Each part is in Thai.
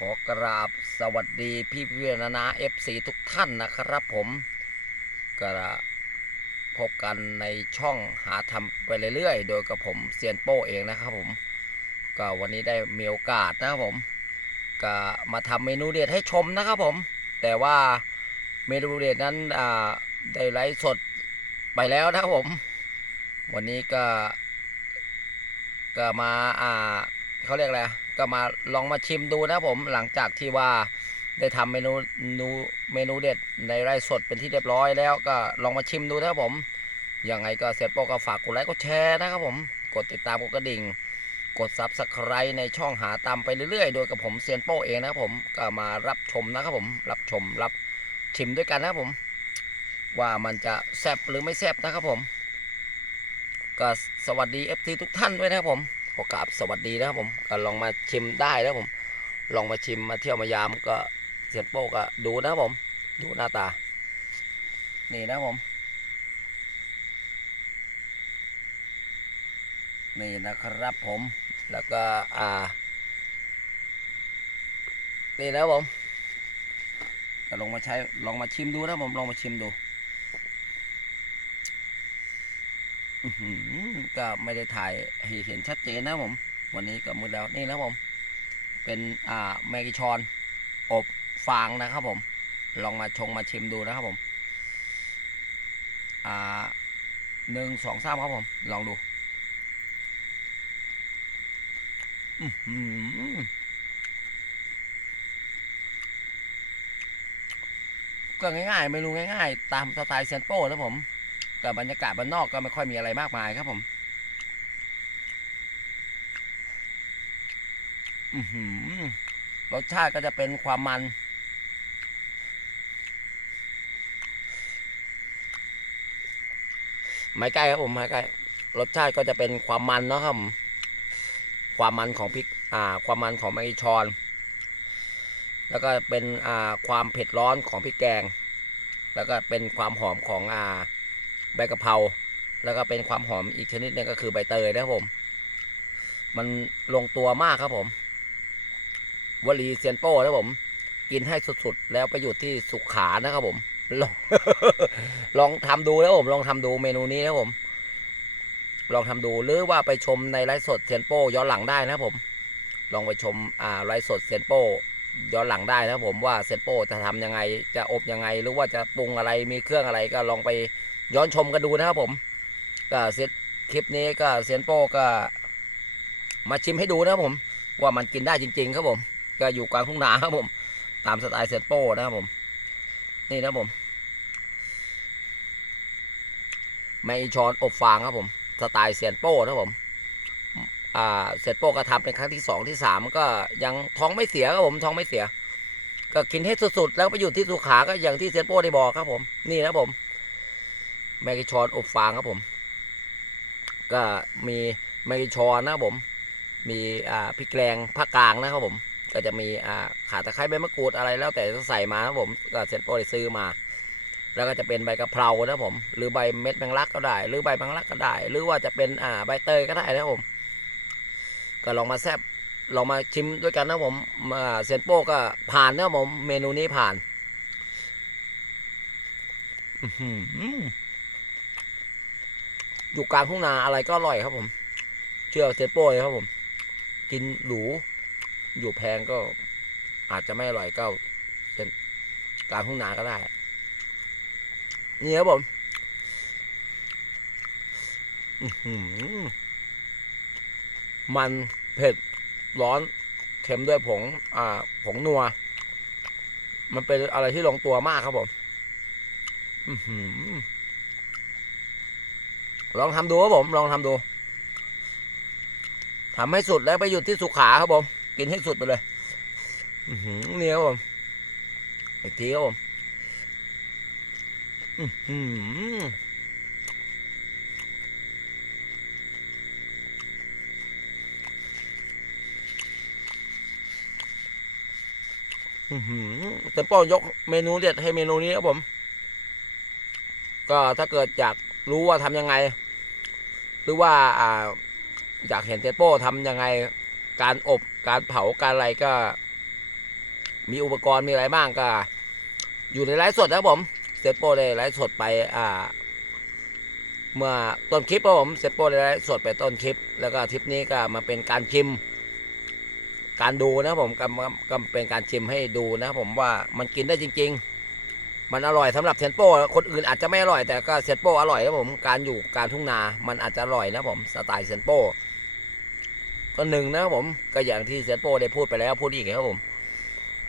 ขอกราบสวัสดีพี่พี่นานาเอฟซีทุกท่านนะครับผมก็พบกันในช่องหาทำไปเรื่อยๆ โดยกับผมเซียนโป้เองนะครับผม ก็วันนี้ได้มีโอกาสนะครับผม ก็มาทำเมนูเด็ดให้ชมนะครับผม แต่ว่าเมนูเด็ดนั้นอ่าได้ไลฟ์สดไปแล้วนะครับผม วันนี้ก็ก็มาอ่าเขาเรียกอะไร ก็มาลองมาชิมดูนะครับผมหลังจากที่ว่าได้ทำเมนูนูเมนูเด็ดในไร่สดเป็นที่เรียบร้อยแล้วก็ลองมาชิมดูนะครับผมยังไงก็เสร็จโปก็ฝากกดไลค์กดแชร์นะครับผมกดติดตามกดกระดิ่ง กดซับสไครต์ในช่องหาตามไปเรื่อยๆ โดยกับผมเซียนโป้เองนะครับผมก็มารับชมนะครับผมรับชมรับชิมด้วยกันนะครับผม ว่ามันจะแซ่บหรือไม่แซ่บนะครับผม ก็สวัสดี FT ทุกท่านด้วยนะครับผม ขอกราบสวัสดีนะครับผมก็ลองมาชิมได้นะครับผม ลองมาชิมมาเที่ยวมายามก็เสียนโป้ก็ดูนะครับผม ดูหน้าตา นี่นะครับผม นี่นะครับผม แล้วก็อ่า นี่นะครับผมก็ลองมาใช้ลองมาชิมดูนะครับผมลองมาชิมดู อื้อหือ ก็ไม่ได้ถ่ายให้เห็นชัดเจนนะผม วันนี้ก็มืดแล้วนี่นะผม เป็นอ่าแมกิชอนอบฟางนะครับผม ลองมาชงมาชิมดูนะครับผม อ่าหนึ่งสองสามครับผม ลองดูก็ง่ายๆเมนูง่ายๆ ตามสไตล์เซนโป้นะผม กับบรรยากาศบ้านนอกก็ไม่ค่อยมีอะไรมากมายครับผมรสชาติก็จะเป็นความมัน ไม่ใกล้ครับผมไม่ใกล้รสชาติก็จะเป็นความมันเนาะครับผมความมันของพริก อ่า ความมันของแมงอีชอน แล้วก็เป็น อ่า ความเผ็ดร้อนของพริกแกง แล้วก็เป็นความหอมของ อ่า ใบกะเพราแล้วก็เป็นความหอมอีกชนิดหนึงก็คือใบเตยนะครับผม มันลงตัวมากครับผมวลีเซียนโป้นะผม กินให้สุดๆ แล้วไปอยู่ที่สุขานะครับผม ลอง ลองทำดูนะผมลองทำดูเมนูนี้นะผม ลองทำดูหรือว่าไปชมในไลฟ์สดเซียนโป้ย้อนหลังได้นะครับผม ลองไปชมอ่าไลฟ์สดเซียนโป้ ย้อนหลังได้นะครับผมว่าเซนโปจะทำยังไง จะอบยังไง หรือว่าจะปรุงอะไรมีเครื่องอะไรก็ลองไปย้อนชมกันดูนะครับผมก็เซตคลิปนี้ก็เซนโปก็ มาชิมให้ดูนะครับผม ว่ามันกินได้จริง ๆ ครับผม ก็อยู่กลางทุ่งนาครับผม ตามสไตล์เซนโปนะครับผม นี่นะผมไม่ช้อนอบฟางครับผม สไตล์เซนโปนะครับผม เซียนโป้ก็ทำเป็นครั้งที่สองที่สามก็ยังท้องไม่เสียครับผมท้องไม่เสีย ก็กินให้สุดๆ แล้วไปอยู่ที่สุขาก็อย่างที่เซียนโปได้บอกครับผม นี่นะผมแมกิชอนอบฟางครับผม ก็มีแมกิชอนนะครับผม มีอ่าพริกแกงภาคกลางนะครับผม ก็จะมีอ่าขาตะไคร้ใบมะกรูดอะไรแล้วแต่จะใส่มาครับผมก็เซนโปได้ซื้อมา แล้วก็จะเป็นใบกะเพรานะครับผม หรือใบเม็ดแมงลักก็ได้ หรือใบแมงลักก็ได้ หรือว่าจะเป็นอ่าใบเตยก็ได้นะครับผม ก็ลองมาแซบลองมาชิมด้วยกันนะผมเซนโป้ก็ผ่านนะผมเมนูนี้ผ่านอยู่กลางทุ่งนาอะไรก็อร่อยครับผม เชื่อเซนโป้เลยครับผม กินหรูอยู่แพงก็อาจจะไม่อร่อยก็เนกลางทุ่งนาก็ได้ นี่ครับผม อือหือ มันเผ็ดร้อนเค็มด้วยผง อ่า ผงนัว มันเป็นอะไรที่ลงตัวมากครับผมลองทำดูครับผม ลองทำดูทำให้สุดแล้วไปหยุดที่สุขาครับผม กินให้สุดไปเลยอือหือนี่ครับผม อีกทีครับผม อือหืออือหือเต็มโป้ยกเมนูเด็ดให้เมนูนี้ครับผม ก็ถ้าเกิดอยากรู้ว่าทำยังไง หรือว่าอ่าอยากเห็นเทปโป้ทำยังไง การอบการเผาการอะไรก็ มีอุปกรณ์มีอะไรบ้างก็ อยู่ในไลฟ์สดนะครับผมเซโปได้ไลฟ์สดไปอ่า เมื่อต้นคลิปครับผมเซโปได้ไลฟ์สดไปต้นคลิป แล้วก็ทริปนี้ก็มาเป็นการชิม การดูนะผมก็ก็เป็นการชิมให้ดูนะผมว่ามันกินได้จริง ๆ มันอร่อยสำหรับเซนโปคนอื่นอาจจะไม่อร่อยแต่ก็เซนโปอร่อยครับผมการอยู่การทุ่งนามันอาจจะอร่อยนะผมสไตล์เซนโปก็หนึ่งนะครับผมก็อย่างที่เซนโปได้พูดไปแล้วพูดอีกครับผม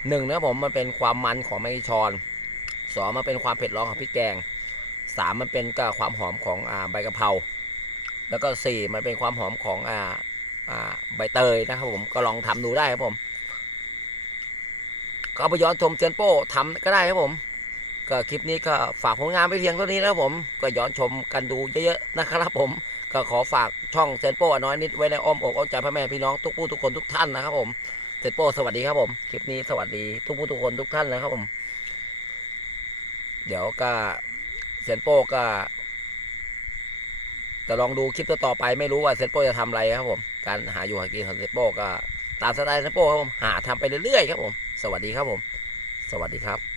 หนึ่งนะผมมันเป็นความมันของแมงชอนสองมันเป็นความเผ็ดร้อนของพริกแกงสามมันเป็นก็ความหอมของอ่าใบกะเพราแล้วก็สี่มันเป็นความหอมของอ่า ใบเตยนะครับผมก็ลองทำดูได้ครับผมก็ไปย้อนชมเซยนโป้ทำก็ได้ครับผม ก็คลิปนี้ก็ฝากผลงานไปเพียงเท่านี้นะครับผม ก็ย้อนชมกันดูเยอะๆนะครับผม ก็ขอฝากช่องเซนโป้น้อยนิดไว้ในอ้อมอกอ้อมใจพ่อแม่พี่น้องทุกผู้ทุกคนทุกท่านนะครับผมเซนโป้สวัสดีครับผมคลิปนี้สวัสดีทุกผู้ทุกคนทุกท่านนะครับผม เดี๋ยวก็เซนโป้ก็ จะลองดูคลิปต่อไปไม่รู้ว่าเซนโปจะทำอะไรครับผม การหาอยู่หากินของเซนโปก็ตามสไตล์เซนโปครับผม หาทำไปเรื่อยๆครับผม สวัสดีครับผม สวัสดีครับ